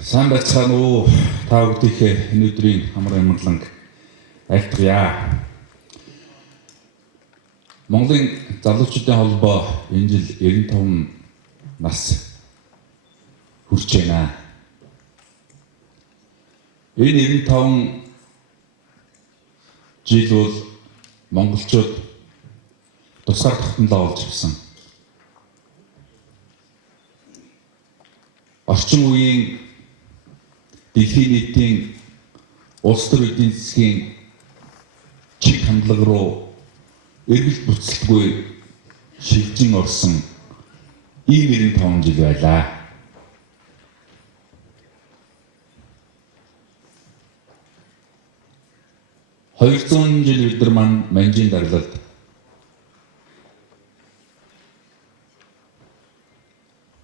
Сайн байцгаана уу? Та бүдийнхээ энэ өдрийн амар амгаланг айлтгая. Монголын залуучуудын холбоо энэ жил 95 нас хүрч байна. Энэ 95 жил бол монголчууд тусгаар тогтнолоо олж авсан. Орчин үеийн дэлхийн нийтийн улс төр эдийн засгийн чиг хандлага руу эргэлт буцалтгүй шилжин орсон ийм 95 жил байлаа. $200 жил бид нар манжийн дарлалд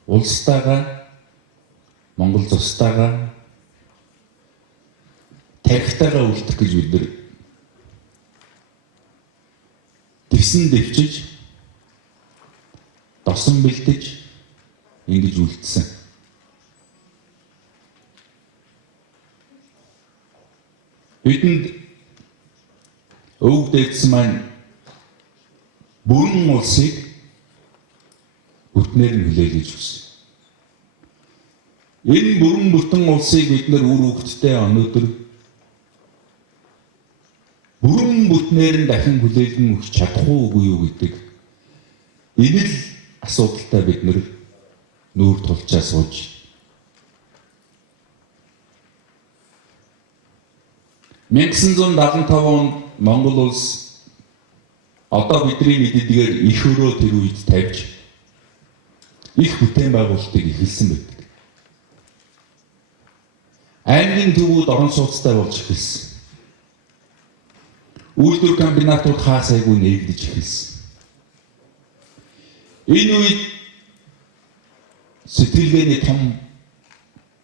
улстайгаа Монгол цустайгаа тарихтайгаа үлдэх гэж бид нар дэвсэн дэвчиж досон бэлдэж ингэж үлдсэн. Бидэнд өвөг дээдс маань бүрэн улсыг бүтнээр нь хүлээлгэж өгсөн. Энэ бүрэн бүтэн улсыг бид нар үр хөвгтдээ өнөөдөр бүрэн бүтнээр нь дахин хүлээлгэн өгч чадах уугүй юу гэдэг энэ л асуудалтай бид нар нүүр тулчаа сууж. 1975 онд Монгол улс одоо бидний мэддгээр их өрөө тэр үед тавьж их бүтээн байгуулалтыг эхэлсэн байдаг. Аймгийн төвүүд орон сууцтай болж эхэлсэн. Үйлдвэр комбинатууд хаасайгүй нээгдэж эхэлсэн. Энэ үед сэтгэлгээний том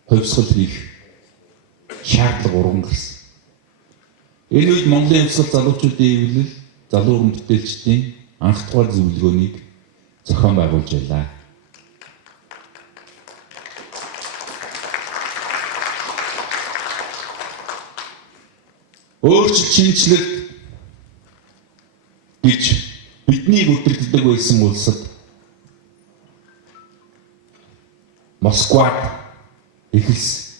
хувьсгал хийх шаардлага урган гарсан. Энэ үед Монголын хувьсгал залуучуудын эвлэл, залуу уран бүтээлчдийн анх тугаар зөвлөгөөнийг зохион байгуулж байлаа. Өөрчлөлт шинжилэлт гэж бидний бүтээгддэг байсан улсад Москвад эхэлсэн.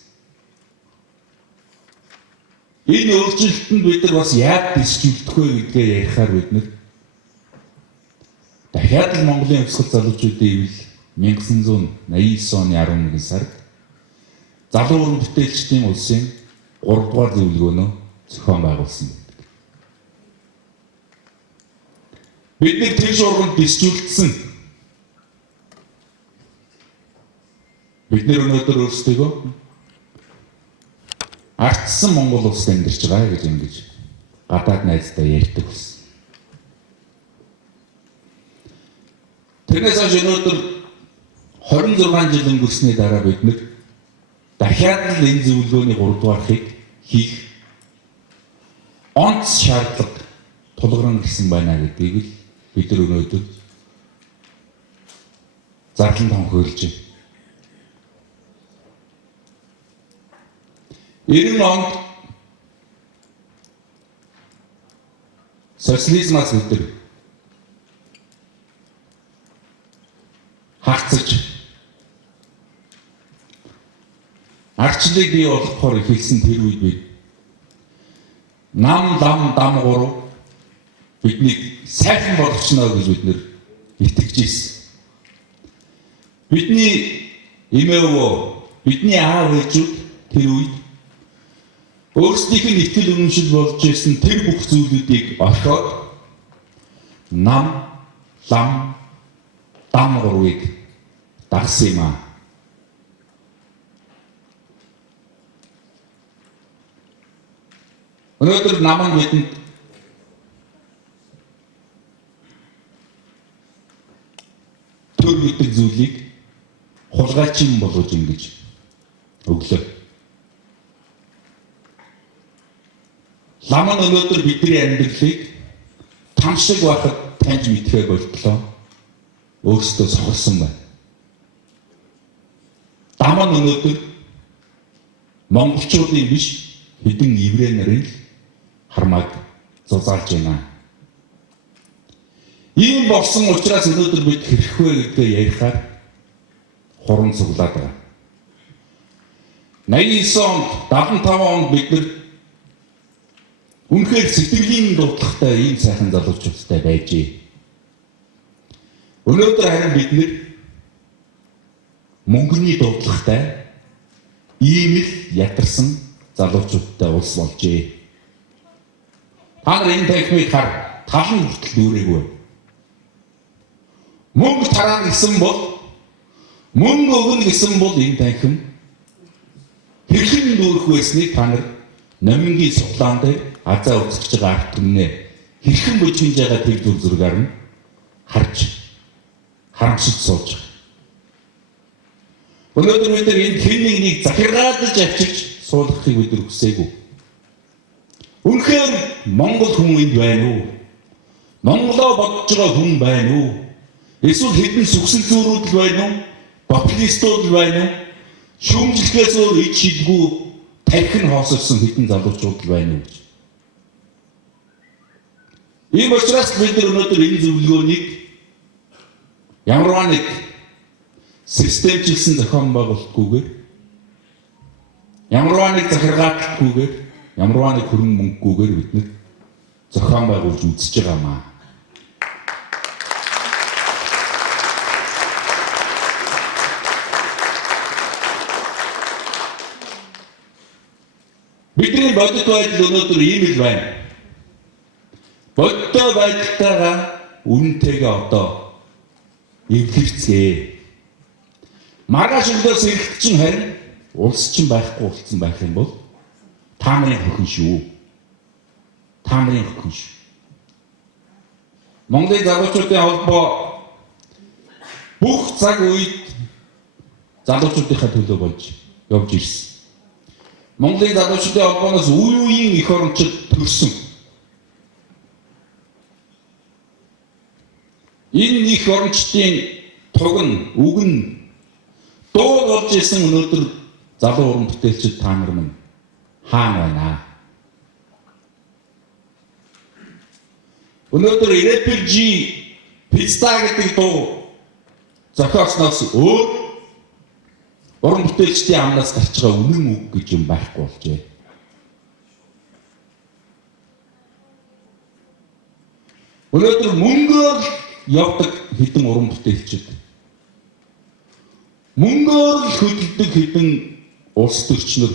Энэ өөрчлөлтөнд бид нар бас яаж бэлтжүүлэх вэ гэдгээ ярихаар бид нар дахиад л Монголын хувьсгал залуучуудын эвлэл 1989 оны 11 сард залуу уран бүтээлчдийн улсын 3 дугаар зөвлөгөөнөө зохион байгуулсан байдаг. Бид нэг тэр шуурганд бэлтжүүлсэн. Бид нэр өнөөдөр өөрсдөө ардсан Монгол улсад амьдарч байгаа гэж ингэж гадаад найзтай ярьдаг болсон. Тэрнээс хойш өнөөдөр 26 жил өнгөрсний дараа бид нэг дахиад л энэ зөвлөгөөний 3 дугаарыг хийх онц шаардлага тулгарн ирсэн байна гэдгийг л бид нар өнөөдөр зарлан томхирлж байна. 90 онд социализмаас бид нар хаагцаж арчлыг бий болгохоор эхэлсэн тэр үед бид нам лам дам гурав биднийг сайхан болгочно гэж бид нэр итгэж ирсэн. Бидний эмээ өвөө, бидний аав ээжүүд тэр үед өөрсдийнх нь итгэл үнэмшил болж ирсэн тэр бүх зүйлүүдийг орхиод нам лам дам гурвыг дагсан юм аа. Өнөөдөр наман бидэнд төр гэдэг зүйлийг хулгайчин болгож ингэж өглөө. Лам нь өнөөдөр бидний амьдралыг там шиг байхад таньж мэдхээ болтлоо. Өөрсдөө сохорсон байна. Дам нь өнөөдөр монголчуудын биш хэдэн еврей нарын хармаг зузаалж байна. Ийм болсон учраас өнөөдөр бид хэрэг вэ гэдгээ ярихаар хуран цуглаад байна. 89 онд 75 онд бид нар үнэхээр сэтгэлийн дутлагтай ийм сайхан залуучуудтай байжээ. Өнөөдөр харин бид нар мөнгөний дутлагтай ийм л ятарсан залуучуудтай улс болжээ. Та нар энэ танхимыг хар талан хүртэл дүүрээгүй. Мөнгө тараа гэсэн бол мөнгө өгнө гэсэн бол энэ танхим хэрхэн дүүрэх байсныг та нар номингийн суглаан дээр азаа үзэж байгаа арт түмнээ хэрхэн бужигж байгаа тэр дүр зургаар нь харж харамсаж сууж байгаа. Өнөөдөр бид энэ хэн нэгнийг захиргаалж авчиж суулгахыг бид хүсээгүй. Үнэхээр Монгол хүн энд байна уу? Монголоо бодож байгаа хүн байна уу? Эсвэл хэдэн сүгсэл зүүрүүд л байна уу? Популистууд л байна уу? Шүүмжлэхээс өөр ич шидгүй тархин хоосорсон хэдэн залуучууд л байна уу гэж. Ийм учраас бид өнөөдөр энэ зөвлөгөөнийг ямарваа нэг системчилсан зохион байгуулалтгүйгээр, ямарваа нэг захиргаалтгүйгээр, ямарваа нэг хөрөнгө мөнгөгүйгээр бид нэг зохион байгуулж үзэж байгаамаа. Бидний бодит байдал өнөөдөр ийм л байна. Бодтой байдалтайгаа үнэнтэйгээ одоо эвлэрцгээ. Маргааш өглөөс ирэх чинь харин улс чинь байхгүй болсон байх юм бол та нарын хөхөн шүү. Та нарын хөхөн шүү. Монголын залуучуудын холбоо бүх цаг үед залуучуудынхаа төлөө болж явж ирсэн. Монголын залуучуудын холбооноос үе үеийн эх орончид төрсөн. Энэ эх орончдын туг нь, үг нь дуу болж исэн өнөөдөр залуу уран бүтээлчид та нар минь хаана байна? Өнөөдөр Refugee Pista гэдэг дуу зохиосноос өөр уран бүтээлчдийн амнаас гарч байгаа үнэн үг гэж юм байхгүй болжээ. Өнөөдөр мөнгөөр явдаг хэдэн уран бүтээлчид, мөнгөөр хөдөлдөг хэдэн улс төрчнөр,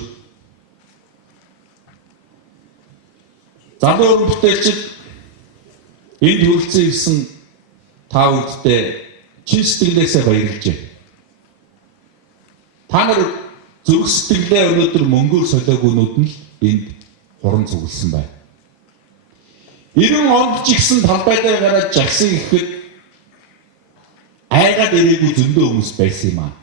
залуу уран бүтээлчид энд хүрэлцэн ирсэн та бүдтэй чин сэтгэлээсээ баярлж байна. Та нар зүрх сэтгэлээ өнөөдөр мөнгөөр солиогоонууд нь энд хуран цугласан байна. 90 онд ч ихсэн талбай дээр гараад жагсан ихэд айгаад ирээгүй зөндөө хүмүүс байсан юм аа.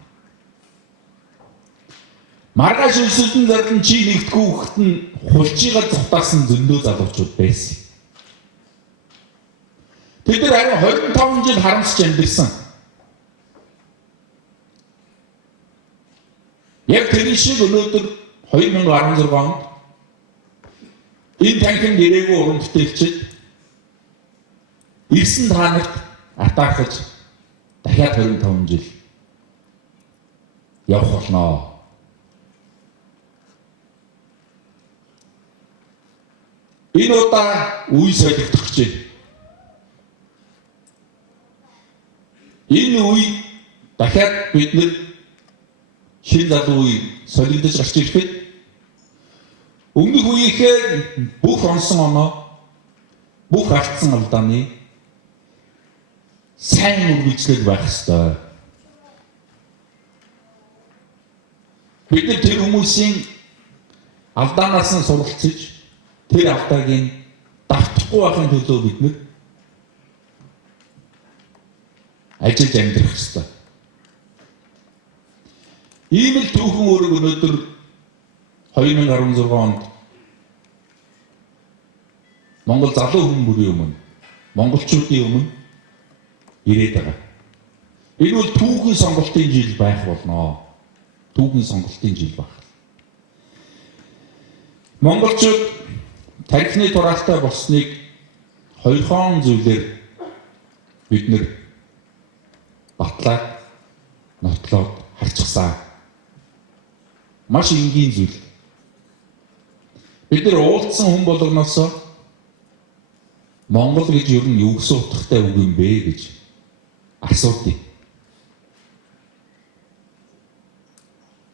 Маргааш өсөлтөн зарлан чи нэгдэхгүй хөхт нь хулчигаар цухтаасан зөндөө залуучууд байсан. Тэд нар харин 25 жил харамсч амьдсан. Яг тэр шиг өнөөдөр 2016 онд энэ танхимд ирээгүй уран бүтээлчид ирсэн та нарт атаахаж дахиад 25 жил явах болно. Энэ удаа үе солигдох гэж байна. Энэ үе дахиад бид нар шинэ залуу үе солигдож гарч ирэхэд өмнөх үеийнхээ бүх онсон оноо, бүх алдсан алдааны сайн үргэлжлэл байх ёстой. Бид нар тэр хүмүүсийн алдаанаас нь суралцж тэр алдааг нь давтахгүй байхын төлөө бид нар ажиллаж амьдрах ёстой. Ийм л түүхэн үүрэг өнөөдөр 2016 онд Монгол залуу хүн бүрийн өмнө, монголчуудын өмнө ирээд байгаа. Энэ бол түүхэн сонголтын жил байх болно. Түүхэн сонголтын жил байх. Монголчууд тархины тураалтай болсныг хоёрхон зүйлээр бид нэр батлаад нотлоод харчихсан. Маш энгийн зүйл. Бид нар уулзсан хүн болгоноос Монгол гэж ер нь юу гэсэн утгатай үг юм бэ гэж асуудгийг.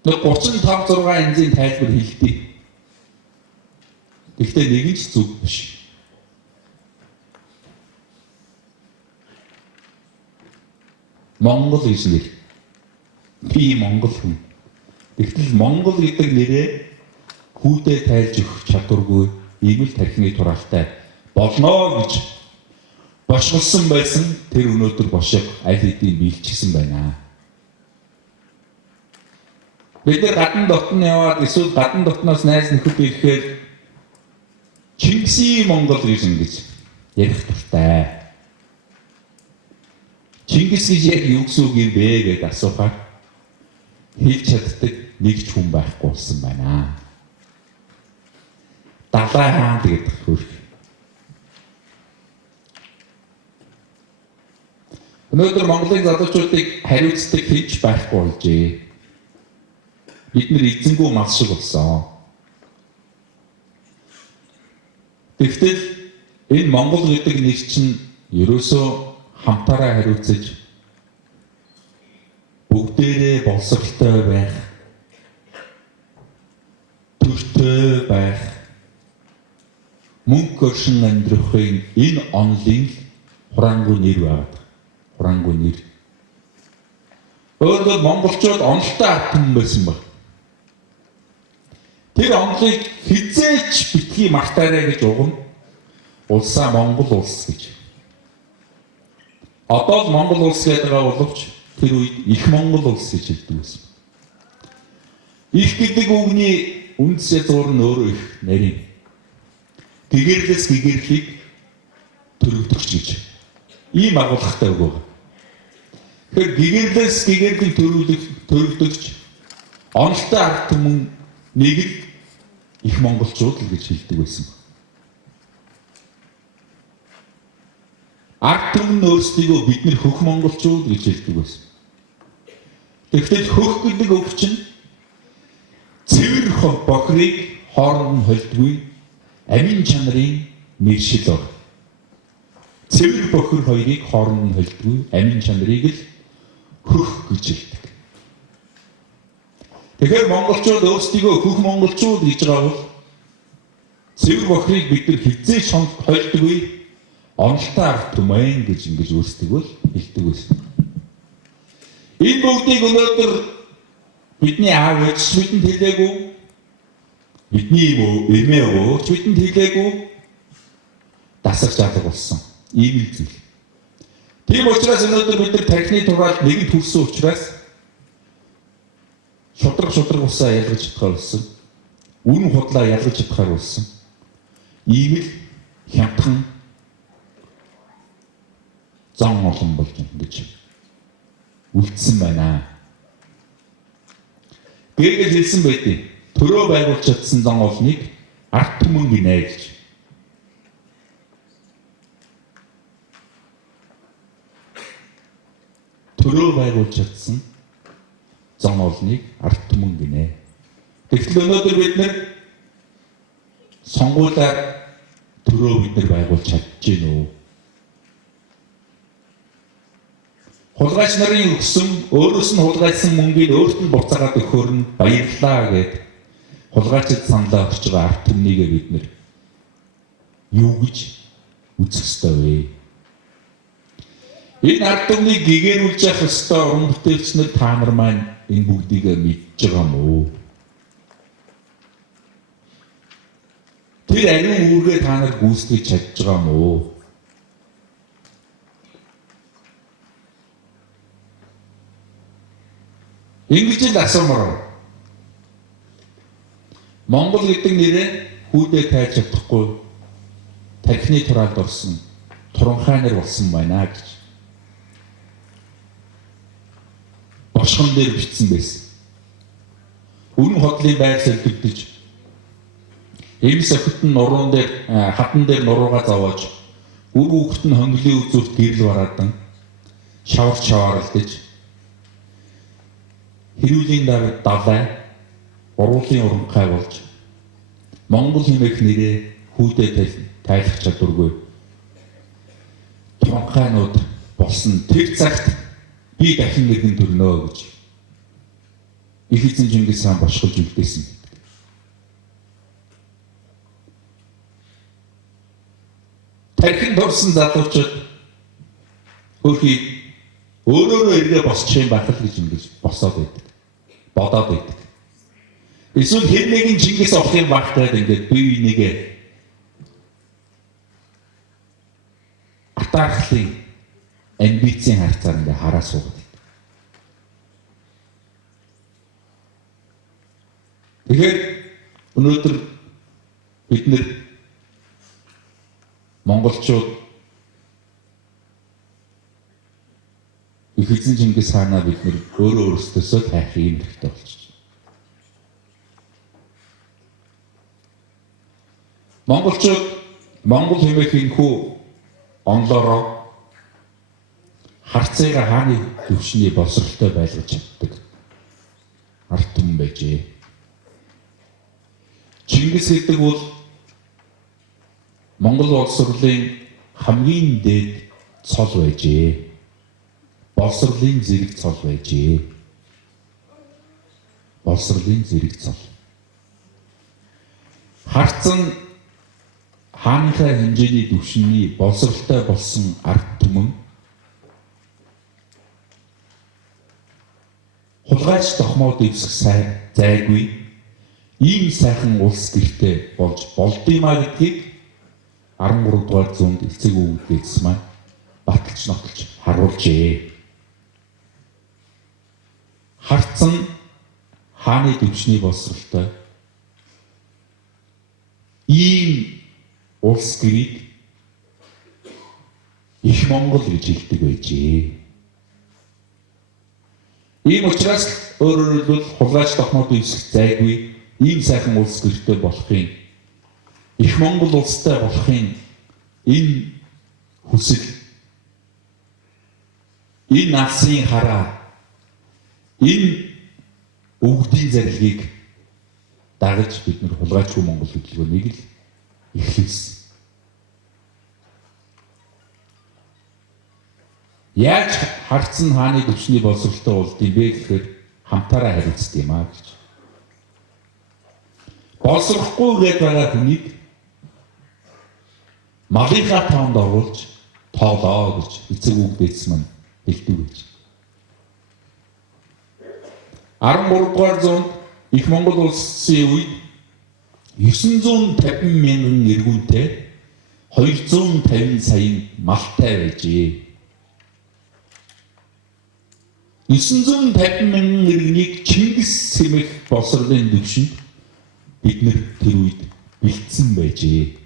35-6 янзын тайлбар хэлдэг. Гэхдээ нэг нь ч зүг биш. Монгол гэж нэр. Би Монгол хүн. Тэгтэл Монгол гэдэг нэрээ хүүдээ тайлж өгөх чадваргүй ийм л тархины тураалтай болно гэж бошголсон байсан тэр өнөөдөр бошиг аль хэдийн биелчихсэн байна. Бид нар гадна дотн яваад эсвэл гадна дотноос найз нөхөд ирэхээр Чингисийн Монгол гэж ингэж ярих дуртай. Чингис гэж яг юу гэсэн үг юм бэ гэж асуухаар хэлж чаддаг нэг ч хүн байхгүй болсон байна. Далай хаан гэдэг хөрх. Өнөөдөр Монголын залуучуудыг хариуцдаг хийж байхгүй болжээ. Бид нар эзэнгүй мал шиг болсон. Тэгтэл энэ Монгол гэдэг нэг чинь ерөөсөө хамтаараа хариуцаж бүгдээрээ боловсралтай байх, төртэй байх, мөнгө өршин амьдрахын энэ онлын хураангуй нэр байна. Хураангуй нэр. Өөрөөр монголчууд онолтой ард түмэн байсан баг. Тэр онолыг хизээч битгий мартаарай гэж угна. Улсаа Монгол улс гэж. Одоо л Монгол улс гэдэг боловч тэр үед их Монгол улс гэж хэлдэг байсан. Их гэдэг үгний үндэс язгуур нь өөрөө их нарийн. Гэгэрлээс гэгэрлийг төрөвдөгч гэж. Ийм агуулгатай үг байна. Тэгэхээр гэгэрлээс гэгэрлийг төрөвдөгч онолтой ард түмэн нэг л их монголчууд л гэж хэлдэг байсан. Ард түмэн өөрсдийгөө бид нар хөх монголчууд гэж хэлдэг байсан. Тэгвэл хөх гэдэг үг чинь цэвэр бохрыг хооронд нь холдгүй амин чанарын нэршил баг. Цэвэр бохир хоёрыг хооронд нь холдгүй амин чанарыг л хөх гэж хэлдэг. Тэгэхээр монголчууд өөрсдийгөө хөх монголчууд гэж байгаа бол цэвэр бохрыг бид нар хизээч холдгүй онолтой ард түмэн гэж ингэж өөрсдийгөө хэлдэг байсан. Энэ бүгдийг өнөөдөр бидний аав ээж бидэнд хэлээгүй, бидний эмээ өвөөч бидэнд хэлээгүй дасагч алга болсон. Ийм л зүйл. Тийм учраас өнөөдөр бид нар тархины тугаалд нэгэн төрсөн учраас шудраг усаа ялгаж чадхаар болсон. Үн худлаа ялгаж чадхаар болсон. Ийм л хямдхан зан олон болж ингэж үлдсэн байна. Гэгэл хэлсэн байдیں۔ Төрөө байгуулж чадсан зан олныг ард түмэн гинэ гэж. Төрөө байгуулж чадсан зан олныг ард түмэн гинэ. Тэгтэл өнөөдөр бид нар сонгуулиар төрөө бид нар байгуулж чадчихэв нөө. Хулгайч нарын өгсөн өөрөөс нь хулгайсан мөнгийг өөрт нь буцаагаад өгөхөөр нь баярлалаа гэд хулгайчид саналаа өгч байгаа ард түмнийгээ бид нэр юу гэж үзэх ёстой вэ? Энэ ард түмнийг гэгэрүүлж явах ёстой уран бүтээлчнэр та нар маань энэ бүгдийг мэдж байгаа юм уу? Тэр ариун үүргээ та нар гүйцэтгэж чадж байгаа юм уу? Ингэж л асуумаар. Монгол гэдэг нэрээ хүүдээ тайлж чадахгүй тархины тураалд орсон туранхай нар болсон байна гэж. Бошгон дээр бичсэн байсан. Үнэн хотлын байр солигдож Эмс охид нь нуруунд дээр хатан дээр нуруугаа зовоож үр хүүхэд нь хонглын үзүүрт гэрэл бараадан шавар шаваарлаж хэрүүлийн давлай уруулын урамхай болж Монгол хэмээх нэрээ хүүдээ тайлах чадваргүй тунхайнууд болсон тэр цагт би дахин нэгэн төрнөө гэж их эзэн Чингис хаан бошгож үлдээсэн. Тархинд орсон залуучууд хөрхий өөрөөрөө эргээ босчих юм байх л гэж ингэж босоод байдаг. Бодоод байдаг. Эсвэл хэн нэгэн Чингис авах юм байх гэдэг ингээд бие бинийгээ атаархлын амбицийн харьцаар ингээд хараа суугаад. Тэгэхээр өнөөдөр бид нэр монголчууд их эзэн Чингис хаанаа бид нэр өөрөө өөрсдөөсөө хайх юм хэрэгтэй болчихсон. Монголчууд Монгол хэмээх энэхүү онлороо харцыгаа хааны төвшний боловсролтой байлгаж чаддаг ард түмэн байжээ. Чингис гэдэг бол Монгол улс урлын хамгийн дээд цол байжээ. Боловсролын зэрэг цол байжээ. Боловсролын зэрэг цол. Харцан хааныхаа хэмжээний түвшний боловсролтой болсон ард түмэн хулгайч тохмоод ивсэх сайн зайгүй ийм сайхан улс гэртээ болж болдгиймаа гэдгийг 13 дугаар зуунд эцэг өвгдөөс маань баталж нотолж харуулжээ. Харцан хааны төвчний боловсролтой ийм улс гэрийг их Монгол гэж хэлдэг байжээ. Ийм учраас өөрөөр хэлбэл хулгайч тохмоод ивсэх зайгүй ийм сайхан улс гэртээ болохын их Монгол улстай болохын энэ хүсэл энэ алсын хараа энэ өвгдийн зарилгийг дагаж бид нар хулгайчгүй Монгол хөдөлгөөнийг л эхлүүлсэн. Яаж харцсан хааны төвчний боловсролтой болдгийг бэ гэхээр хамтаараа харилцдаг юм аа гэж. Боловсрохгүй гээд байгаа хүнийг малынхаа тоонд оруулж тоолоо гэж эцэг өвгдөөс маань хэлдэг байж. 13 дугаар зуунд их Монгол улсын үед 950 мянган иргэнтэй 250 сая малтай байжээ. 950 мянган иргэнийг Чингис хэмээх боловсролын төвшөнд бид нэр тэр үед бэлдсэн байжээ.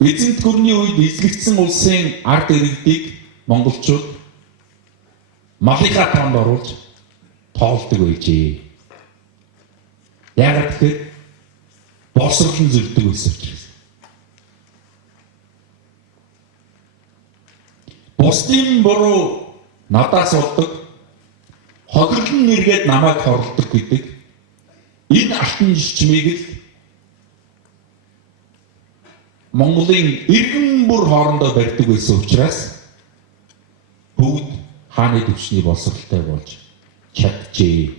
Эзэнт гүрний үед эзлэгдсэн улсын ард иргэдийг монголчууд малынхаа тоонд оруулж тоолдог байжээ. Яагаад гэвэл боловсрол зөрдөг байсан учраас. Бусдын буруу надаас болдог, хохирлон нэргээд намайг хорлдог гэдэг энэ алтан жичмийг л Монголын иргэн бүр хоорондоо барьдаг байсан учраас бүгд хааны төвчний боловсролтой болж чаджээ.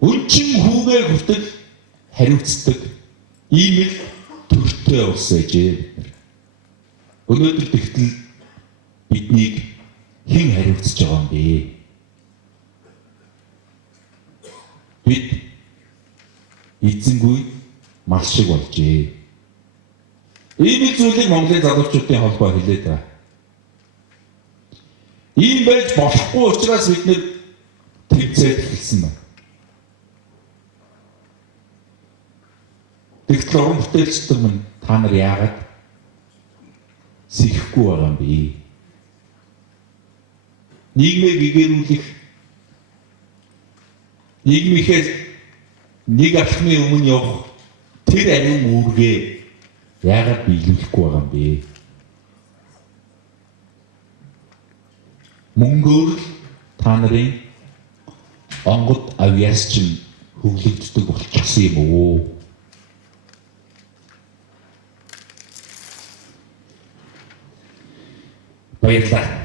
Өнчин хүүгээ хүртэл хариуцдаг ийм л төртэй улс байжээ. Өнөөдөр тэгтэл биднийг хэн хариуцж байгаа юм бэ? Бид эзэнгүй мал шиг болжээ. Ийм зүйлийг Монголын залуучуудын холбоо хэлээд байгаа. Ийм байж болохгүй учраас бид нэр тэмцээд эхэлсэн байна. Тэгтэл уран бүтээлчдэр минь та нар яагаад сэхэхгүй байгаа юм бэ? Нийгмийг игээрүүлэх нийгмийнхээс нэг алхмын өмнө явах тэр ариун үүргээ яагаад биелүүлэхгүй байгаа юм бэ? Мөнгөөр та нарын онгод авьяас чинь хөглөгддөг болчихсон юм уу? Баярлалаа.